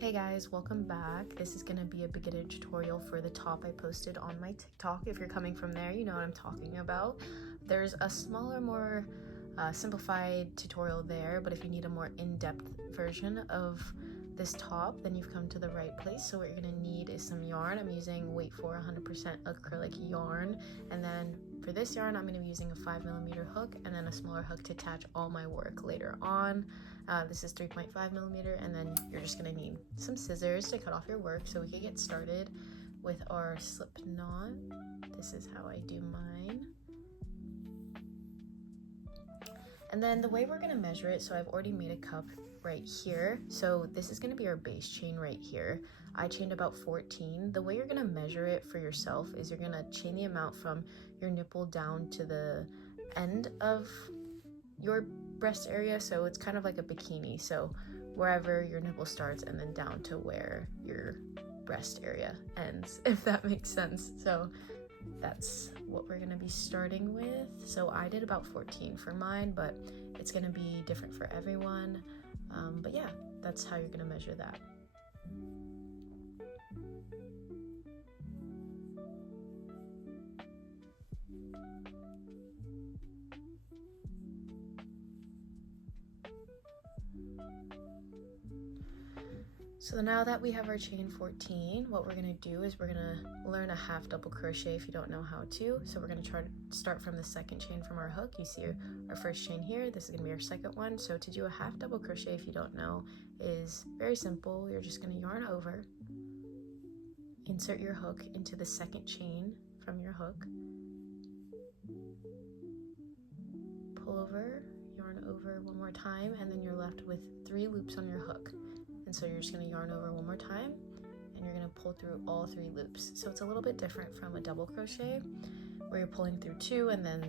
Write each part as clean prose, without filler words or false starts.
Hey guys, welcome back. This is gonna be a beginner tutorial for the top I posted on my TikTok. If you're coming from there, you know what I'm talking about. There's a smaller, more simplified tutorial there, but if you need a more in-depth version of this top, then you've come to the right place. So what you're gonna need is some yarn. I'm using weight for 100% acrylic yarn, and then for this yarn, I'm gonna be using a 5mm hook and then a smaller hook to attach all my work later on. This is 3.5mm, and then you're just gonna need some scissors to cut off your work. So we can get started with our slip knot. This is how I do mine. And then the way we're gonna measure it, so I've already made a cup right here. So this is gonna be our base chain right here. I chained about 14. The way you're gonna measure it for yourself is you're gonna chain the amount from your nipple down to the end of your breast area. So it's kind of like a bikini. So wherever your nipple starts and then down to where your breast area ends, if that makes sense. So that's what we're gonna be starting with. So I did about 14 for mine, but it's gonna be different for everyone. But yeah, that's how you're gonna measure that. So now that we have our chain 14, what we're gonna do is we're gonna learn a half double crochet if you don't know how to. So we're gonna try to start from the second chain from our hook. You see our first chain here, this is gonna be our second one. So to do a half double crochet, if you don't know, is very simple. You're just gonna yarn over, insert your hook into the second chain from your hook, pull over, yarn over one more time, and then you're left with 3 loops on your hook. And so you're just gonna yarn over one more time and you're gonna pull through all 3 loops. So it's a little bit different from a double crochet where you're pulling through 2 and then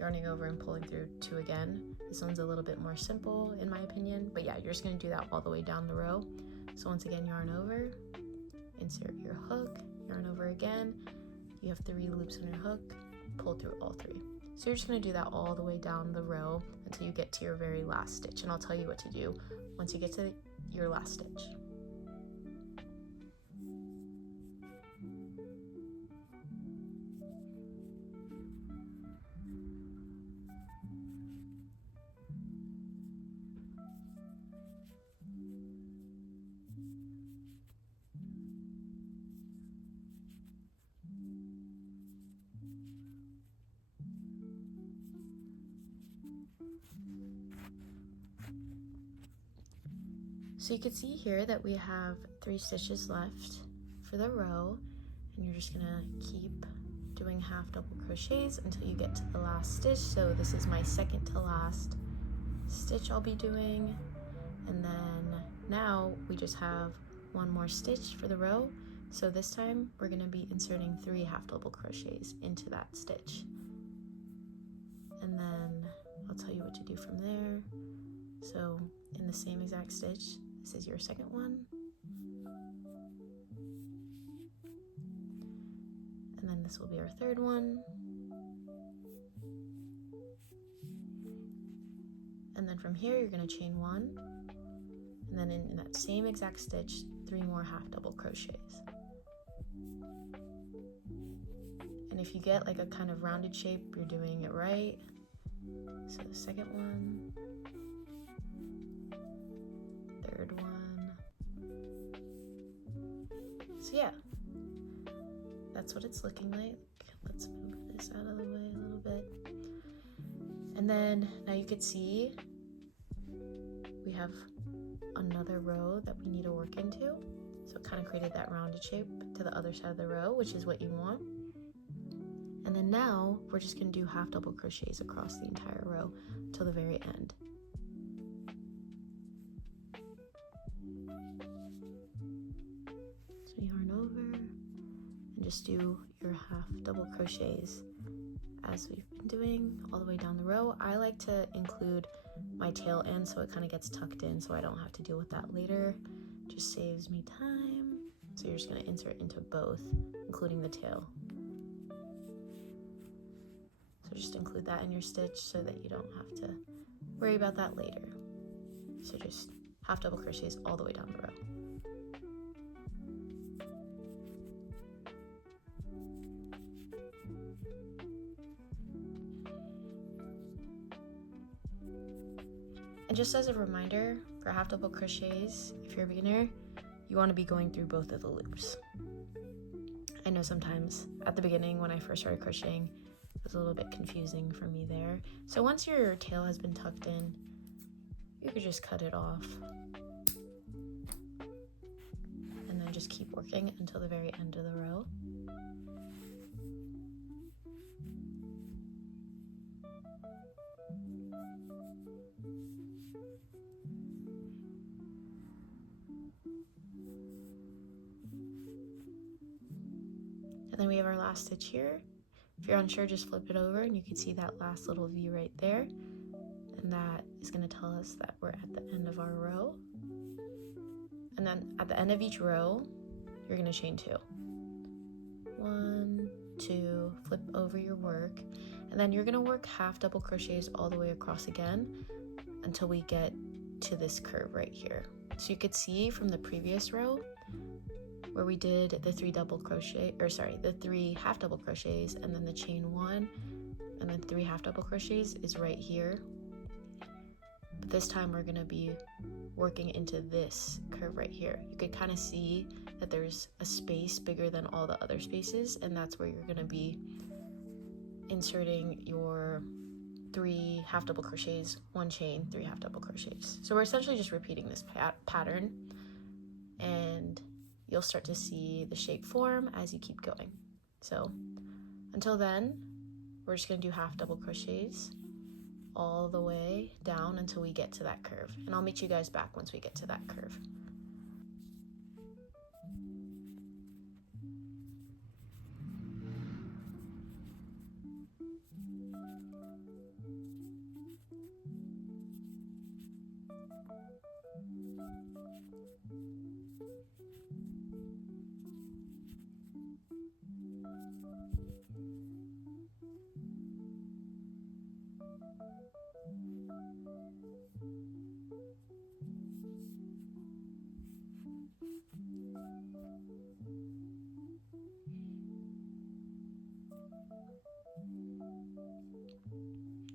yarning over and pulling through 2 again. This one's a little bit more simple in my opinion, but yeah, you're just gonna do that all the way down the row. So once again, yarn over, insert your hook, yarn over again. You have 3 loops on your hook, pull through all 3. So you're just gonna do that all the way down the row until you get to your very last stitch, and I'll tell you what to do once you get to your last stitch. So you can see here that we have 3 stitches left for the row, and you're just gonna keep doing half double crochets until you get to the last stitch. So this is my second to last stitch I'll be doing, and then now we just have 1 more stitch for the row. So this time we're gonna be inserting 3 half double crochets into that stitch, and then I'll tell you what to do from there. So in the same exact stitch, this is your second one, and then this will be our third one, and then from here you're going to chain 1, and then in that same exact stitch 3 more half double crochets. And if you get like a kind of rounded shape, you're doing it right. So the second one, third one. So yeah, that's what it's looking like. Let's move this out of the way a little bit. And then now you can see we have another row that we need to work into. So it kind of created that rounded shape to the other side of the row, which is what you want. And then now we're just gonna do half double crochets across the entire row till the very end. So yarn over and just do your half double crochets as we've been doing all the way down the row. I like to include my tail end so it kind of gets tucked in so I don't have to deal with that later. Just saves me time. So you're just gonna insert into both, including the tail. So just include that in your stitch so that you don't have to worry about that later. So just half double crochets all the way down the row. And just as a reminder, for half double crochets, if you're a beginner, you want to be going through both of the loops. I know sometimes at the beginning when I first started crocheting, it was a little bit confusing for me there. So once your tail has been tucked in, you could just cut it off. And then just keep working until the very end of the row. And then we have our last stitch here. If you're unsure, just flip it over and you can see that last little V right there. And that is going to tell us that we're at the end of our row. And then at the end of each row, you're going to chain 2. 1, 2, flip over your work. And then you're going to work half double crochets all the way across again until we get to this curve right here. So you could see from the previous row where we did the 3 half double crochets and then the chain 1 and then 3 half double crochets is right here. But this time we're gonna be working into this curve right here. You could kind of see that there's a space bigger than all the other spaces, and that's where you're gonna be inserting your 3 half double crochets, 1 chain, 3 half double crochets. So we're essentially just repeating this pattern, and you'll start to see the shape form as you keep going. So until then, we're just gonna do half double crochets all the way down until we get to that curve. And I'll meet you guys back once we get to that curve.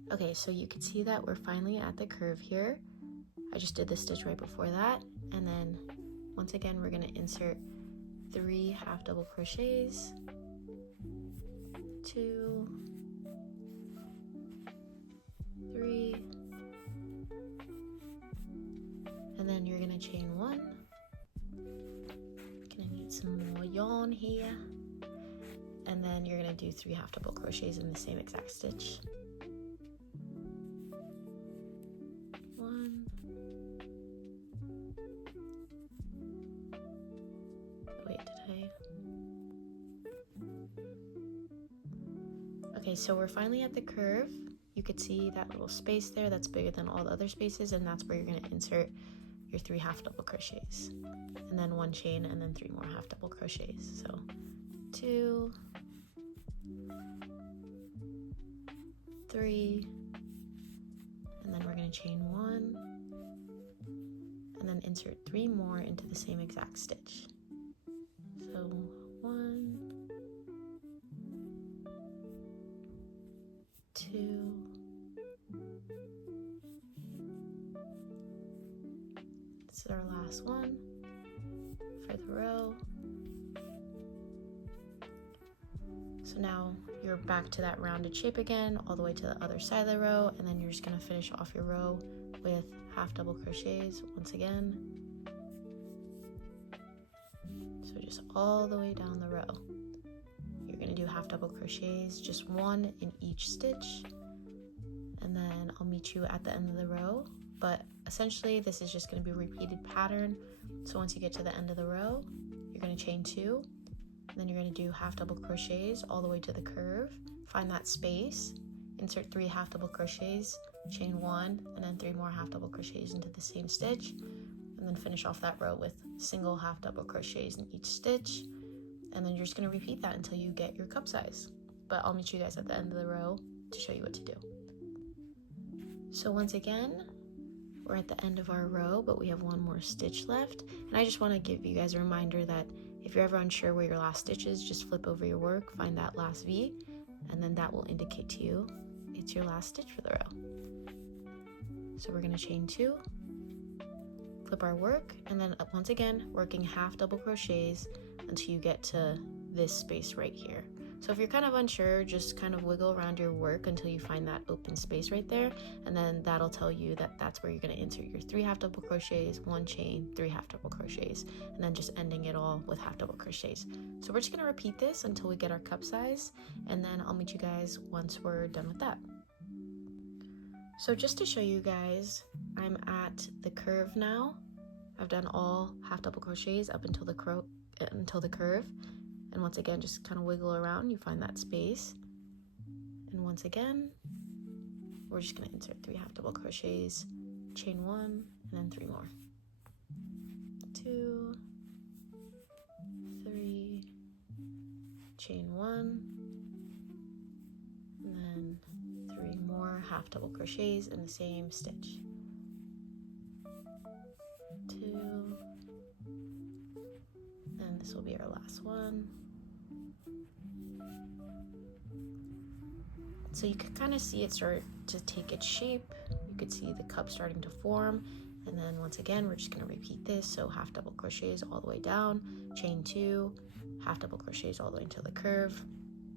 Okay, so you can see that we're finally at the curve here. I just did the stitch right before that, and then once again we're going to insert 3 half double crochets, 2, 3, and then you're going to chain 1. Gonna need some more yarn here, and then you're going to do 3 half double crochets in the same exact stitch. Okay, so we're finally at the curve. You could see that little space there that's bigger than all the other spaces, and that's where you're going to insert your 3 half double crochets, and then 1 chain, and then 3 more half double crochets. So 2, 3, and then we're going to chain 1, and then insert 3 more into the same exact stitch. So 1, 2, this is our last one for the row. So now you're back to that rounded shape again, all the way to the other side of the row, and then you're just going to finish off your row with half double crochets once again. So just all the way down the row. You're going to do half double crochets, just 1 in each stitch, and then I'll meet you at the end of the row. But essentially this is just going to be a repeated pattern. So once you get to the end of the row, you're going to chain 2, and then you're going to do half double crochets all the way to the curve, find that space, insert 3 half double crochets, chain 1, and then 3 more half double crochets into the same stitch, and then finish off that row with single half double crochets in each stitch. And then you're just going to repeat that until you get your cup size. But I'll meet you guys at the end of the row to show you what to do. So once again, we're at the end of our row, but we have 1 more stitch left. And I just want to give you guys a reminder that if you're ever unsure where your last stitch is, just flip over your work, find that last V, and then that will indicate to you it's your last stitch for the row. So we're gonna chain 2, flip our work, and then once again working half double crochets until you get to this space right here. So if you're kind of unsure, just kind of wiggle around your work until you find that open space right there, and then that'll tell you that that's where you're going to insert your 3 half double crochets, 1 chain, 3 half double crochets, and then just ending it all with half double crochets. So we're just going to repeat this until we get our cup size, and then I'll meet you guys once we're done with that. So just to show you guys, I'm at the curve now. I've done all half double crochets up until the curve. And once again, just kind of wiggle around, you find that space. And once again, we're just gonna insert 3 half double crochets, chain 1, and then 3 more. 2, 3, chain 1, and then 3 more half double crochets in the same stitch. 2, and this will be our last one. So you can kind of see it start to take its shape. You could see the cup starting to form. And then once again, we're just going to repeat this. So half double crochets all the way down, chain 2, half double crochets all the way into the curve,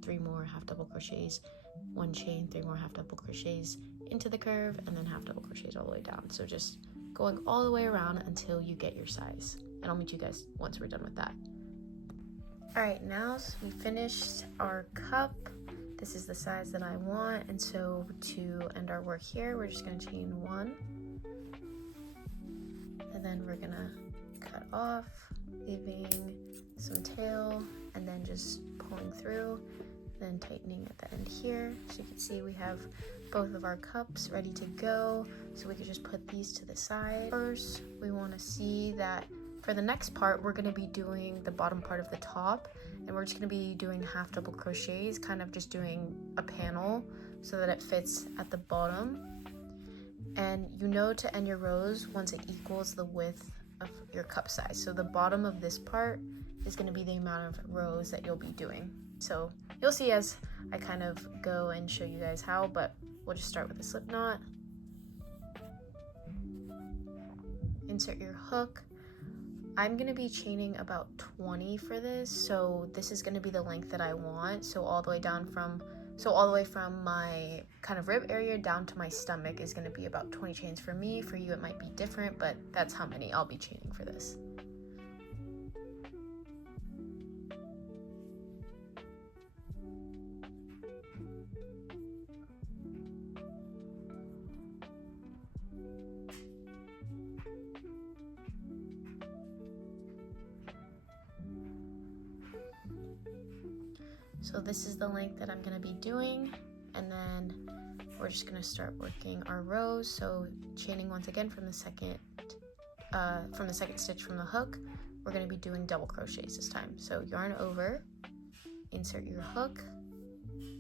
3 more half double crochets, 1 chain, 3 more half double crochets into the curve, and then half double crochets all the way down. So just going all the way around until you get your size. And I'll meet you guys once we're done with that. All right, now we finished our cup. This is the size that I want, and so to end our work here, we're just gonna chain 1, and then we're gonna cut off, leaving some tail, and then just pulling through, then tightening at the end here. So you can see we have both of our cups ready to go, so we can just put these to the side. First, we wanna see that for the next part, we're gonna be doing the bottom part of the top, and we're just gonna be doing half double crochets, kind of just doing a panel so that it fits at the bottom. And you know to end your rows once it equals the width of your cup size. So the bottom of this part is gonna be the amount of rows that you'll be doing. So you'll see as I kind of go and show you guys how, but we'll just start with a slip knot. Insert your hook. I'm gonna be chaining about 20 for this, so this is gonna be the length that I want. So all the way from my kind of rib area down to my stomach is gonna be about 20 chains for me. For you, it might be different, but that's how many I'll be chaining for this. So this is the length that I'm gonna be doing, and then we're just gonna start working our rows. So chaining once again from the second stitch from the hook, we're gonna be doing double crochets this time. So yarn over, insert your hook,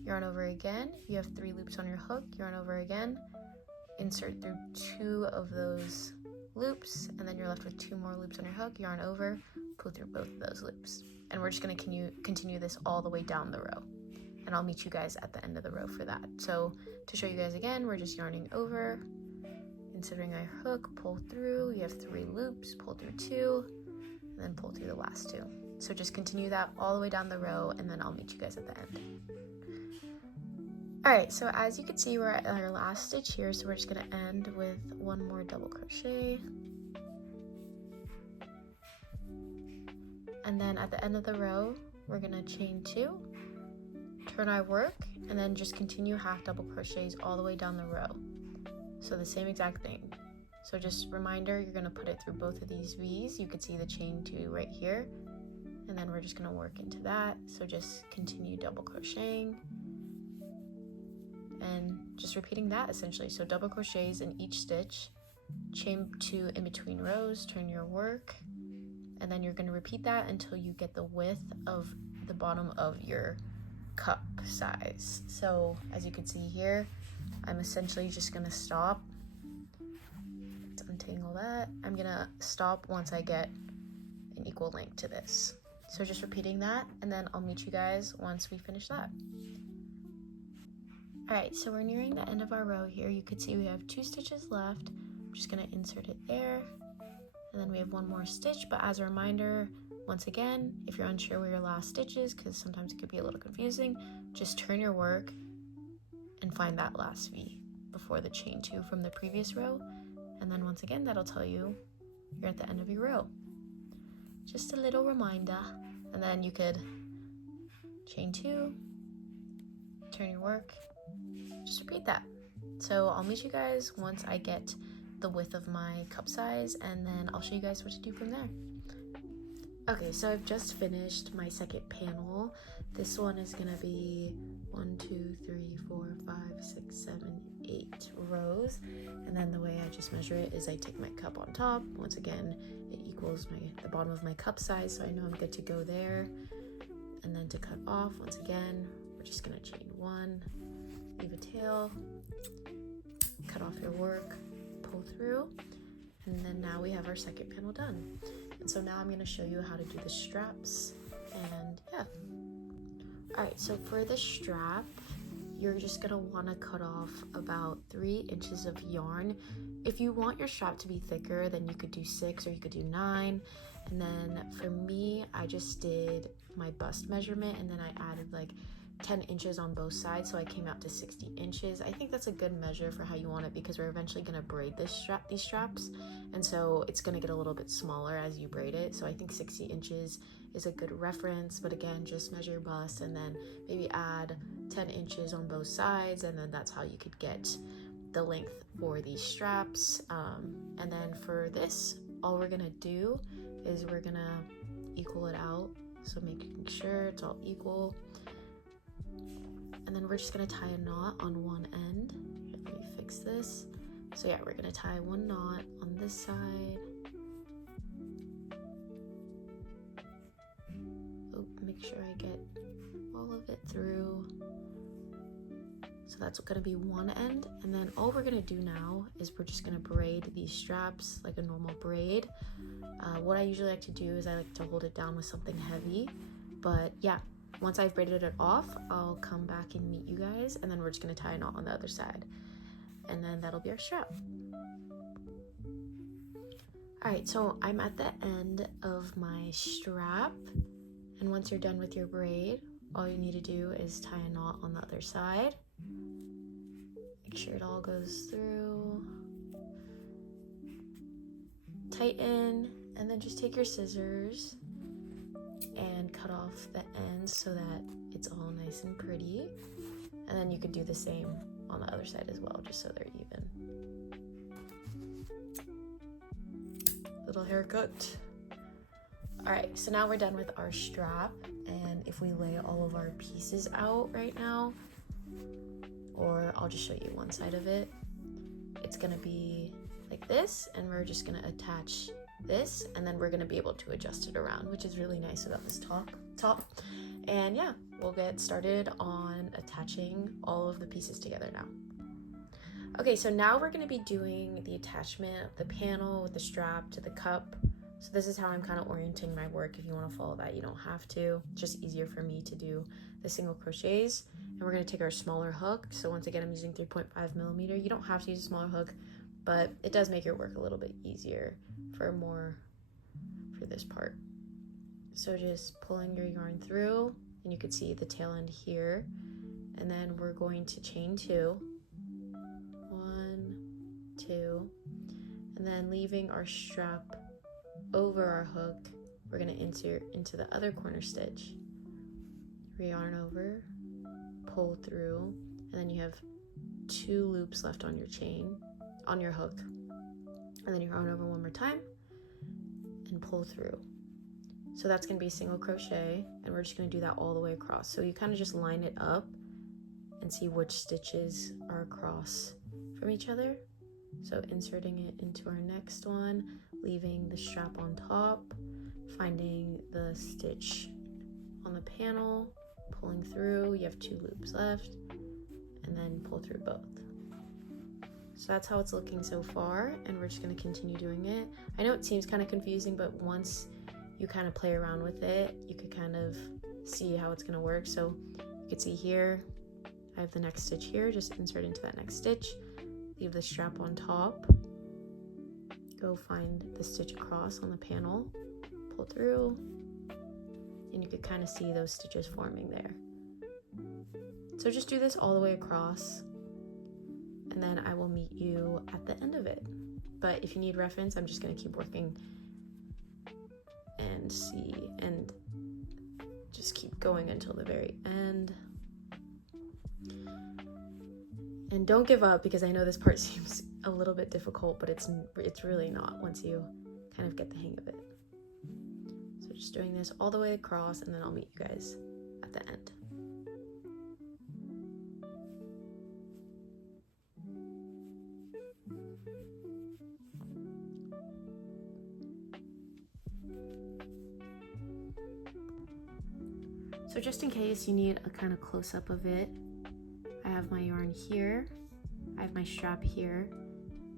yarn over again. You have 3 loops on your hook, yarn over again, insert through 2 of those loops, and then you're left with 2 more loops on your hook, yarn over, pull through both of those loops. And we're just gonna continue this all the way down the row. And I'll meet you guys at the end of the row for that. So to show you guys again, we're just yarning over, inserting our hook, pull through, you have 3 loops, pull through 2, and then pull through the last 2. So just continue that all the way down the row, and then I'll meet you guys at the end. All right, so as you can see, we're at our last stitch here, so we're just gonna end with 1 more double crochet. And then at the end of the row, we're gonna chain 2, turn our work, and then just continue half double crochets all the way down the row. So the same exact thing. So just reminder, you're gonna put it through both of these V's. You can see the chain 2 right here. And then we're just gonna work into that. So just continue double crocheting and just repeating that essentially. So double crochets in each stitch, chain 2 in between rows, turn your work, and then you're going to repeat that until you get the width of the bottom of your cup size. So as you can see here, I'm essentially just going to stop. Let's untangle that. I'm going to stop once I get an equal length to this. So just repeating that, and then I'll meet you guys once we finish that. Alright, so we're nearing the end of our row here. You could see we have 2 stitches left. I'm just going to insert it there. And then we have 1 more stitch, but as a reminder, once again, if you're unsure where your last stitch is, because sometimes it could be a little confusing, just turn your work and find that last V before the chain 2 from the previous row. And then once again, that'll tell you you're at the end of your row. Just a little reminder. And then you could chain 2, turn your work, just repeat that. So I'll meet you guys once I get the width of my cup size, and then I'll show you guys what to do from there. Okay, so I've just finished my second panel. This one is gonna be 1, 2, 3, 4, 5, 6, 7, 8 rows. And then the way I just measure it is I take my cup on top. Once again, it equals the bottom of my cup size, so I know I'm good to go there. And then to cut off, once again, we're just gonna chain 1, leave a tail, cut off your work, pull through, and then now we have our second panel done. And so now I'm going to show you how to do the straps, and yeah. Alright, so for the strap, you're just going to want to cut off about 3 inches of yarn. If you want your strap to be thicker, then you could do 6 or you could do 9. And then for me, I just did my bust measurement, and then I added like 10 inches on both sides, so I came out to 60 inches. I think that's a good measure for how you want it, because we're eventually going to braid these straps, and so it's going to get a little bit smaller as you braid it. So I think 60 inches is a good reference, but again, just measure your bust and then maybe add 10 inches on both sides, and then that's how you could get the length for these straps. And then for this, all we're going to do is we're going to equal it out, so making sure it's all equal. And then we're just gonna tie a knot on one end. Let me fix this. So yeah, we're gonna tie 1 knot on this side. Oh, make sure I get all of it through. So that's gonna be one end. And then all we're gonna do now is we're just gonna braid these straps like a normal braid. What I usually like to do is I like to hold it down with something heavy, but yeah. Once I've braided it off, I'll come back and meet you guys, and then we're just gonna tie a knot on the other side. And then that'll be our strap. All right, so I'm at the end of my strap, and once you're done with your braid, all you need to do is tie a knot on the other side. Make sure it all goes through. Tighten, and then just take your scissors and cut off the ends so that it's all nice and pretty. And then you could do the same on the other side as well, just so they're even. Little haircut. All right, so now we're done with our strap, and if we lay all of our pieces out right now, or I'll just show you one side of it, it's gonna be like this, and we're just gonna attach this, and then we're going to be able to adjust it around, which is really nice about this top. And yeah, we'll get started on attaching all of the pieces together now. Okay, so now we're going to be doing the attachment of the panel with the strap to the cup. So this is how I'm kind of orienting my work. If you want to follow that, you don't have to. It's just easier for me to do the single crochets. And we're going to take our smaller hook. So once again, I'm using 3.5 millimeter. You don't have to use a smaller hook, but it does make your work a little bit easier for this part. So just pulling your yarn through, and you can see the tail end here, and then we're going to chain 2, 1, 2, and then leaving our strap over our hook, we're going to insert into the other corner stitch, yarn over, pull through, and then you have 2 loops left on your chain, on your hook, and then you yarn over one more time and pull through. So that's going to be a single crochet, and we're just going to do that all the way across. So you kind of just line it up and see which stitches are across from each other. So inserting it into our next one, leaving the strap on top, finding the stitch on the panel, pulling through, you have 2 loops left, and then pull through both. So that's how it's looking so far, and we're just going to continue doing it. I know it seems kind of confusing, but once you kind of play around with it, you could kind of see how it's going to work. So you can see here, I I have the next stitch here, just insert into that next stitch, leave the strap on top, go find the stitch across on the panel, pull through, and you could kind of see those stitches forming there. So just do this all the way across, and then I will meet you at the end of it. But if you need reference, I'm just going to keep working and see, and just keep going until the very end. And don't give up, because I know this part seems a little bit difficult, but it's really not once you kind of get the hang of it. So just doing this all the way across, and then I'll meet you guys at the end. So just in case you need a kind of close-up of it, I have my yarn here, I have my strap here,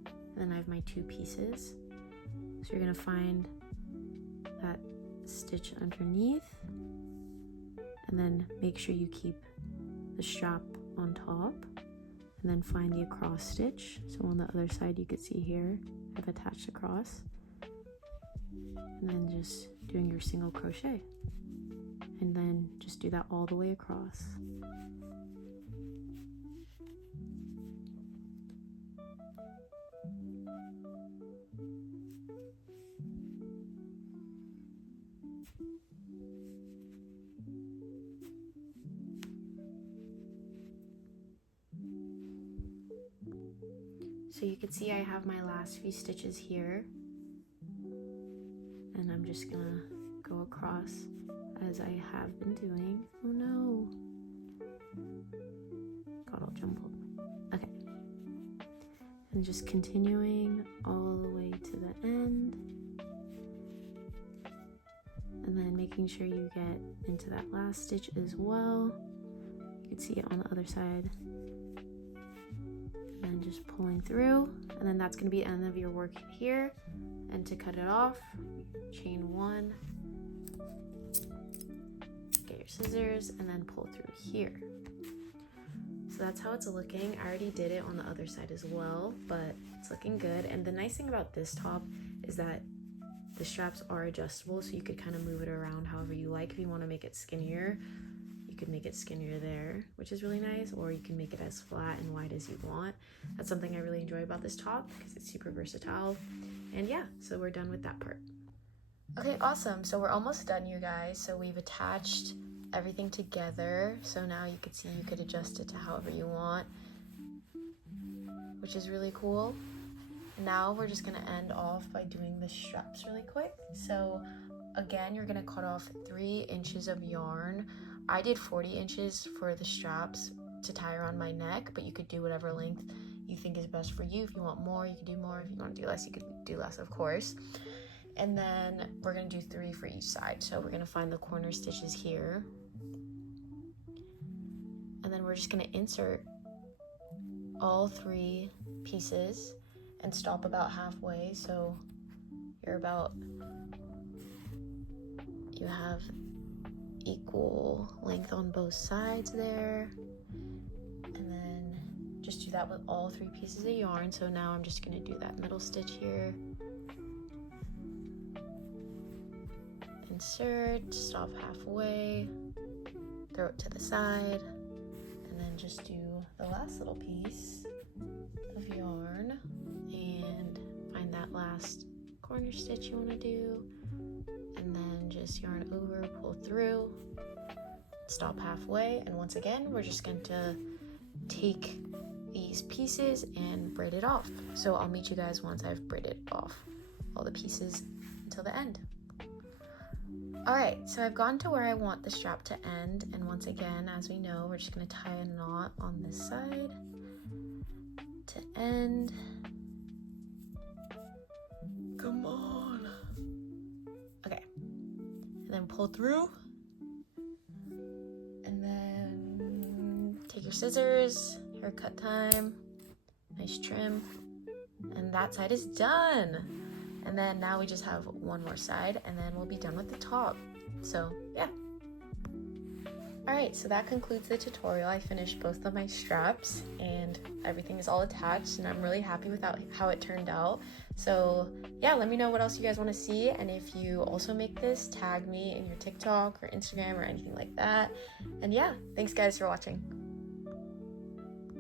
and then I have my 2 pieces. So you're gonna find that stitch underneath, and then make sure you keep the strap on top, and then find the across stitch. So on the other side you can see here, I've attached across, and then just doing your single crochet. And then just do that all the way across. So you can see I have my last few stitches here, and I'm just gonna go across as I have been doing. Oh no, got all jumbled. Okay, and just continuing all the way to the end, and then making sure you get into that last stitch as well. You can see it on the other side, and then just pulling through, and then that's going to be the end of your work here. And to cut it off, chain 1, get your scissors, and then pull through here. So that's how it's looking. I already did it on the other side as well, but it's looking good. And the nice thing about this top is that the straps are adjustable, so you could kind of move it around however you like. If you want to make it skinnier, you could make it skinnier there, which is really nice, or you can make it as flat and wide as you want. That's something I really enjoy about this top, because it's super versatile. And yeah, so we're done with that part. Okay, awesome. So we're almost done, you guys. So we've attached everything together. So now you could see you could adjust it to however you want, which is really cool. Now we're just gonna end off by doing the straps really quick. So again, you're gonna cut off 3 inches of yarn. I did 40 inches for the straps to tie around my neck, but you could do whatever length you think is best for you. If you want more, you can do more. If you want to do less, you could do less, of course. And then we're gonna do 3 for each side. So we're gonna find the corner stitches here, and then we're just gonna insert all 3 pieces and stop about halfway. So you have equal length on both sides there, and then just do that with all 3 pieces of yarn. So now I'm just gonna do that middle stitch here, insert, stop halfway, throw it to the side, and then just do the last little piece of yarn and find that last corner stitch you want to do, and then just yarn over, pull through, stop halfway, and once again we're just going to take these pieces and braid it off. So I'll meet you guys once I've braided off all the pieces until the end. Alright, so I've gotten to where I want the strap to end, and once again, as we know, we're just going to tie a knot on this side to end. Come on! Okay, and then pull through, and then take your scissors, haircut time, nice trim, and that side is done. And then now we just have one more side, and then we'll be done with the top. So yeah. Alright, so that concludes the tutorial. I finished both of my straps and everything is all attached, and I'm really happy with how it turned out. So yeah, let me know what else you guys want to see, and if you also make this, tag me in your TikTok or Instagram or anything like that. And yeah, thanks guys for watching.